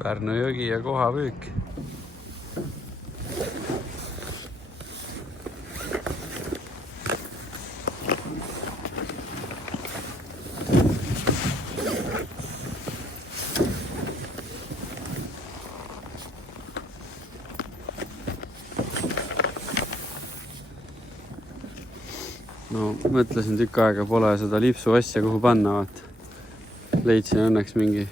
Pärnu jõgi ja kohavüük. No mõtlesin tükk aega, pole seda lipsu asja kuhu panna, vaat. Leidsin õnneks mingi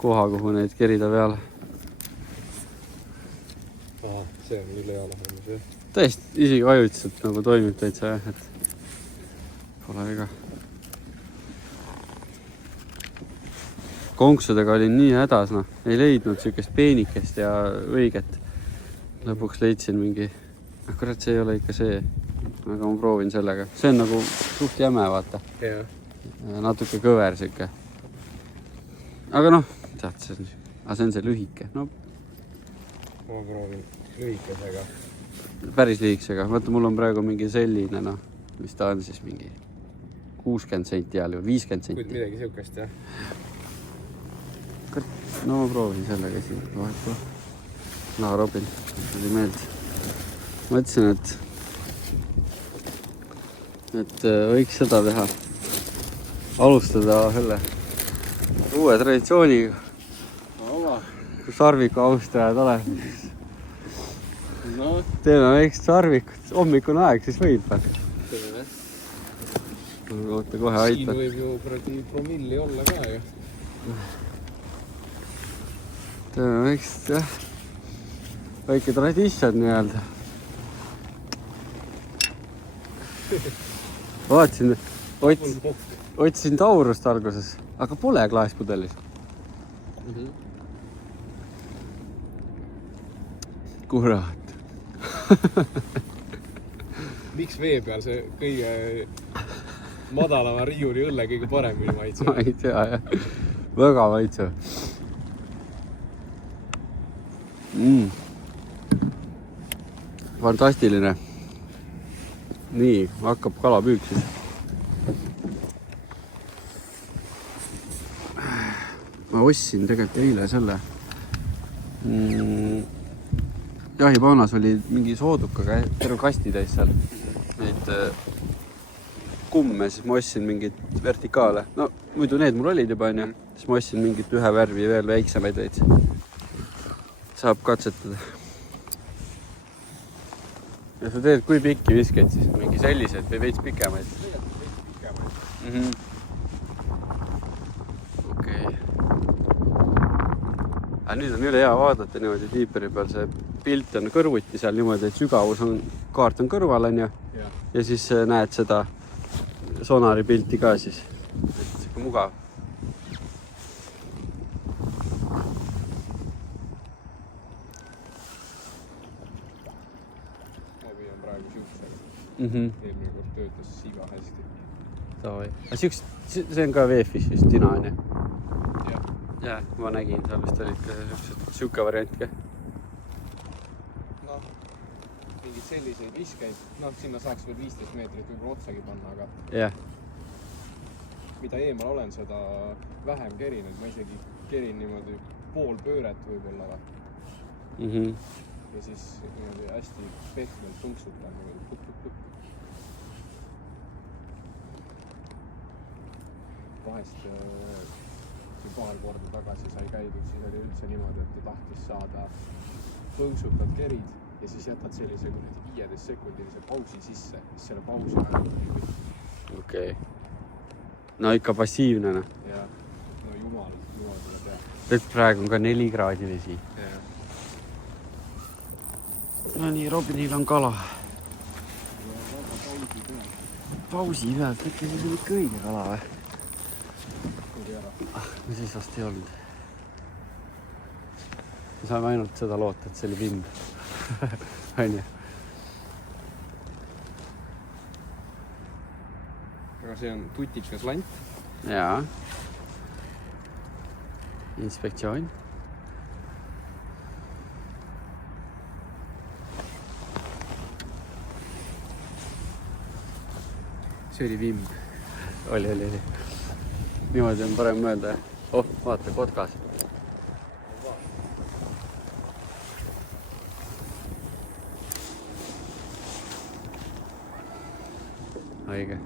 koha, kuhu neid kerida peale. Aha, see on üle alahemus, jah. Tõesti, isegi ajutiselt nagu toimib täitsa, jah, et pole viga. Konksudega olin nii hädas, noh. Ei leidnud sükest peenikest ja õiget. Lõpuks leidsin mingi... Kurat, see ei ole ikka see. Aga ma proovin sellega. See on nagu suht jäme, vaata. Jah. Natuke kõver siuke. Aga noh, tead, see on see lühike. No, ma proovin lühikesega. Päris lühikesega. Vaata, mul on praegu mingi selline, noh, mis ta on siis mingi 60 senti all või 50 senti. Kuid midagi siukest, jah. No ma proovin sellega siin. Laha Robin, tuli meelde. Mõtlesin, et võiks seda teha. Alustada selle uue traditsiooniga. Kui sarviku austajad oleme. No. Teeme väikest sarvikut. Hommikune aeg, siis võib. Oota, kohe aitab. Siin võib ju promilli olla ka ju. Teeme väikest, jah. Väike tradition nii-öelda. Vaatasin, otsin taurust alguses, aga pole klaaspudelis. Kurat. Miks vee peal see kõige madalama riiuli õlle kõige paremini maitseb? Ma ei tea, jah. Väga maitseb. Fantastiline. Nii, hakkab kalapüük siis. Ma ostsin tegelikult eile selle. Jahipaunas oli mingi soodukaga terve kasti täis seal. Neid kumme, siis ma ostsin mingit vertikaale. No, muidu need mul olid juba, on ju. Siis ma ostsin mingit ühe värvi veel väiksemaid veits. Saab katsetada. Ja sa teed, kui pikki viskeid siis? Mingi sellised või veits pikemaid? Okei. Aga nüüd on üle hea vaadata niimoodi tiiperi peal. See pilt on kõrvuti seal niimoodi, et sügavus on, kaart on kõrval, on ju. Ja siis näed seda sonari pilti ka siis. Et see mugav. Eelmine kord töötas siga hästi. Aga see on ka veefis vist tina, on ju? Jah. Jah, ma nägin, seal vist olid siuke variant ka. Noh, mingid selliseid viskeid. Noh, sinna saaks veel 15 meetrit võib-olla otsagi panna, aga... Jah. Mida eemal olen, seda vähem kerin. Ma isegi kerin niimoodi pool pööret võib-olla. Ja siis niimoodi hästi pehmelt tunksutan. Vahest siin paar korda tagasi sai käidud, siis oli üldse niimoodi, et ta tahtis saada põõksutad kerid ja siis jätad sellise 15 sekundilise pausi sisse, siis selle pausi on. Okei. No ikka passiivne. Ja, no jumal tule teha. Et praegu on ka 4 kraadi vesi. No nii, Robinil on kala. Pausi pealt, äkki see oli ikka õige kala või? Mis siis vast ei olnud. Me saame ainult seda loota, et see oli vind. On ju? Aga see on tutikas lant. Jaa. Inspektsioon. See oli vimb. Oli. Niimoodi on parem mõelda. Oh, vaata, kotkas. õige.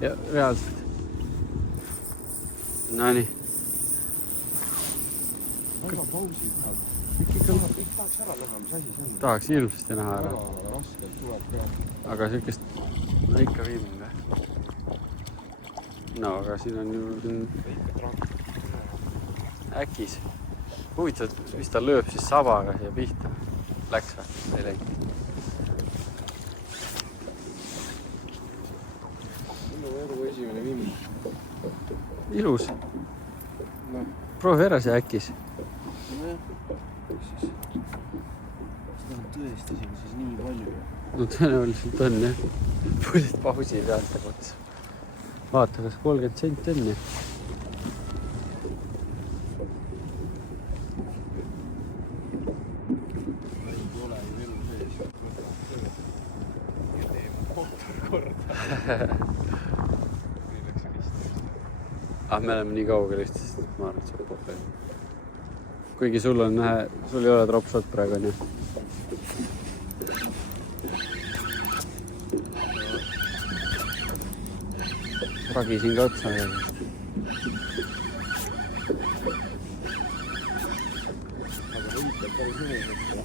Ja reaalselt. Nonii. Väga pausi kohal. Kõik tahaks ära näha, mis asi see on. Tahaks ilmsesti näha ära. Väga raskelt tuleb ka. Aga sükest ikka viimine. No, aga siin on ju äkis. Huvitav, mis ta lööb siis sabaga ja pihta. Läks või? Ei läinud. Minu elu esimene vimm. Ilus. No. Proovi ära see äkis. Nojah. Seda on tõesti siin siis nii palju. No tõenäoliselt on jah. Pullid pausi pealt teguts. Vaata, kas 30 senti on nii. Ei ole ju elu sees. Ja teeme mootor korda. Nii läks risti. Me oleme nii kaugel Eestist, ma arvan, et see on pohvel. Kuigi sul on sul ei ole drop-shot praegu, on ju? Ragisin ka otsa.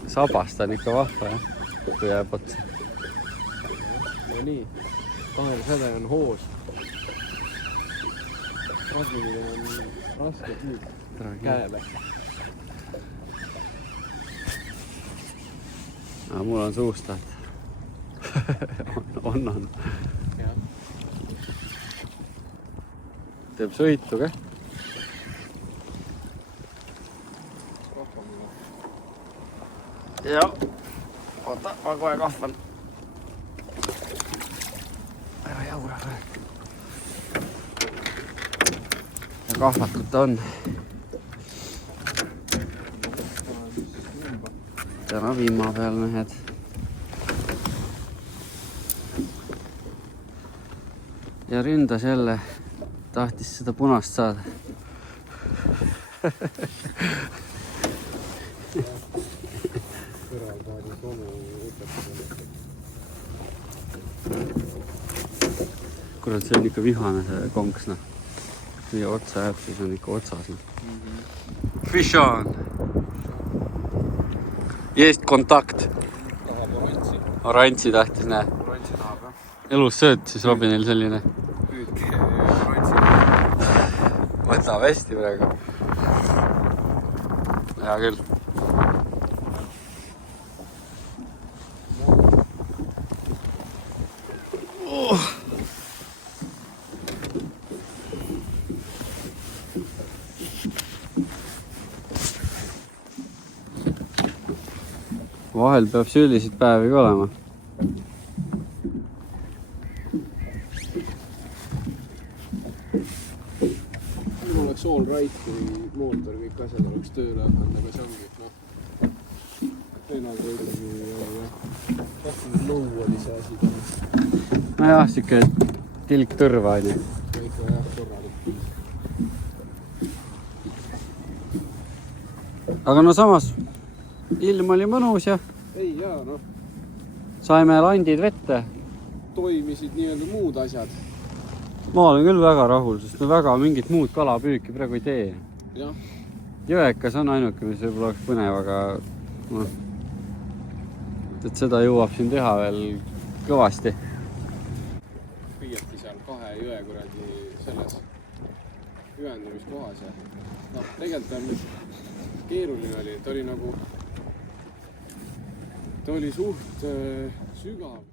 Sabast on ikka vahva, jah, kui jääb otsa. No nii, kahel säde on hoos. Ragimine on raske nüüd käele. Mul on suust taht. On. Teeb sõitu ka. Joo. Oota, mä koen kahvan. Aivan jaura vai. Ja kahvat kun ta on. Täällä on vimmaa peal mehed. Ja ründas jälle tahtis seda punast saada. Kurat, see on ikka vihane see konks, noh. Kui otsa jääb, siis on ikka otsas, noh. Fish on! Jest kontakt. Tahab orantsi. Orantsi tahtis, näe. Orantsi tahab, jah. Elus sööd siis Robinil selline. Püüdke orantsi. Võtab hästi praegu. Hea küll. Vahel peab selliseid päevi ka olema. Mul oleks all right, kui mootor kõik asjad oleks tööle hakanud, aga see ongi, noh. Nagu ikkagi jah. Tahtsin, et nõu oli see asi täna. No jah, siuke tilk tõrva on ju. Ikka jah, korralik küll. Aga no samas ilm oli mõnus ja Ei jaa, noh. saime landid vette. Toimisid nii-öelda muud asjad. Ma olen küll väga rahul, sest me väga mingit muud kalapüüki praegu ei tee. Jah. Jõekas on ainuke, mis võib-olla oleks põnev, aga no, et seda jõuab siin teha veel kõvasti. Püüeti seal kahe jõe kuradi selles ühendumiskohas ja noh, tegelikult on keeruline oli, et oli nagu ta oli suht sügav.